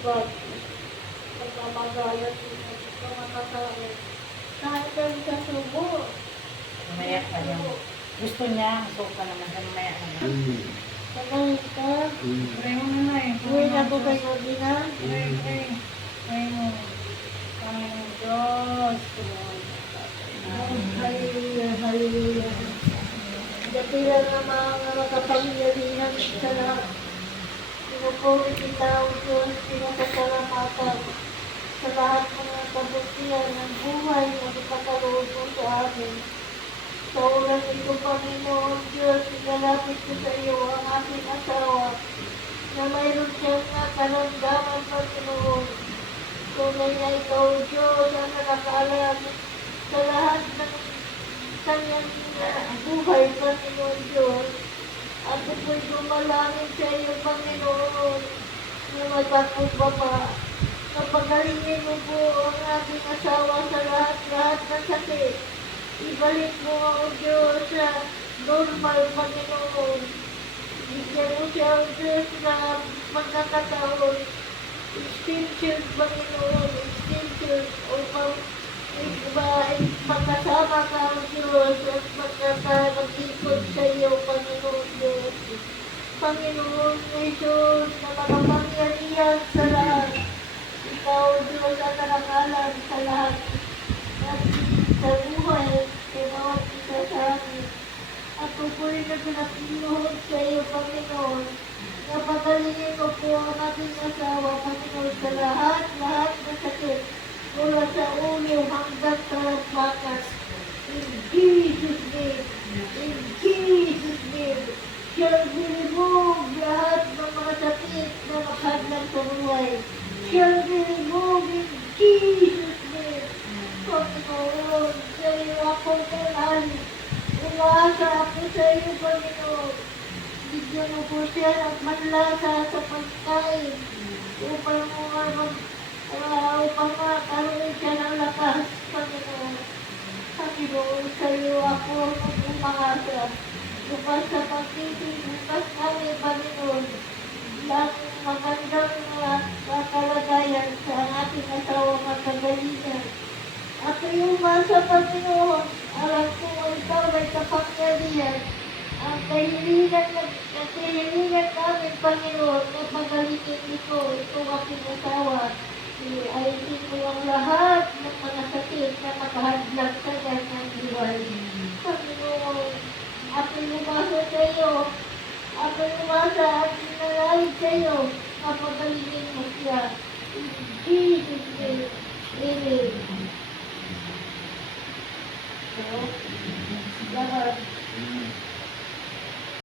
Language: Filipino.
sugat. Pagkamagalat sila, pagkamatakain. Kahit kayo sa subo. Mamaya ka niya. Gusto niya, suka naman siya mamaya ka niya. Pagalit ka. Pray mo na eh. Uwi na po kayo din ha. Pray. Pray mo. Panginoon Diyos. Hallelujah, hallelujah. Dakila na mga makapangyarihan sa lahat. Pinupuri kita o Diyos, pinasasalamatan sa lahat ng mga kabutihan ng buhay na ipagkaloob mo sa amin. Sa oras ito, Panginoon Diyos, ikalapit ko sa iyo ang aking asawa na mayroon siyang karamdaman, Panginoon. Tunay na ikaw, Diyos, ang nakakaalam sa lahat ng kanyang buhay, Panginoon Diyos. Ako po'y dumalangin sa iyo, Panginoon, na magpapagpapa. Napagalingin mo po ang aking asawa sa lahat-lahat ng sakit. Ibalik mo ang Diyos sa normal, Panginoon. Bigyan mo siya ang Diyos na magkakataon. Extension, Panginoon, extension upang magkasama ka ang Diyos at magkakapagkikot sa iyo, Panginoon Diyos. Panginoon Jesus na makapangyarihan sa lahat. Ikaw, Diyos, ang nakakalam sa lahat. At sa buhay, sa bawat isa sa amin. Ako po'y naglapinuhod sa iyo, Panginoon. Napagalingin mo po ang aking asawa, Panginoon, sa lahat na sakit. Mula sa ulo hanggang sa lampakan. In Jesus' name. In Jesus' name. Shall we remove lahat ng mga sakit na makahadlang sa buhay. Shall we remove in Jesus' name. Panginoon, sa iyo ako nalalim. Umaasa ako sa iyo, Panginoon. Bigyan mo po siya ng manlasa sa pagkain. Upang upang makaroon siya ng lakas, Panginoon. Panginoon, sa iyo ako umaasa. Bukas sa pagtitig, bukas kami, Panginoon. Lang magandang kalagayan sa ating asawa magkagalingan. Ako yung umasa, Panginoon. Alam ko ikaw ay kapangyarihan. Ang kahilingan namin, Panginoon, na pagalingin ito aking asawa. Ayusin mo ang lahat ng mga sakit na makahadlang sa kanyang buhay. Panginoon, ako'y umasa sa iyo. Ako'y umasa at sinalalig sa iyo. Mapagalingin mo siya. In Jesus' name. Amen. So, lahat.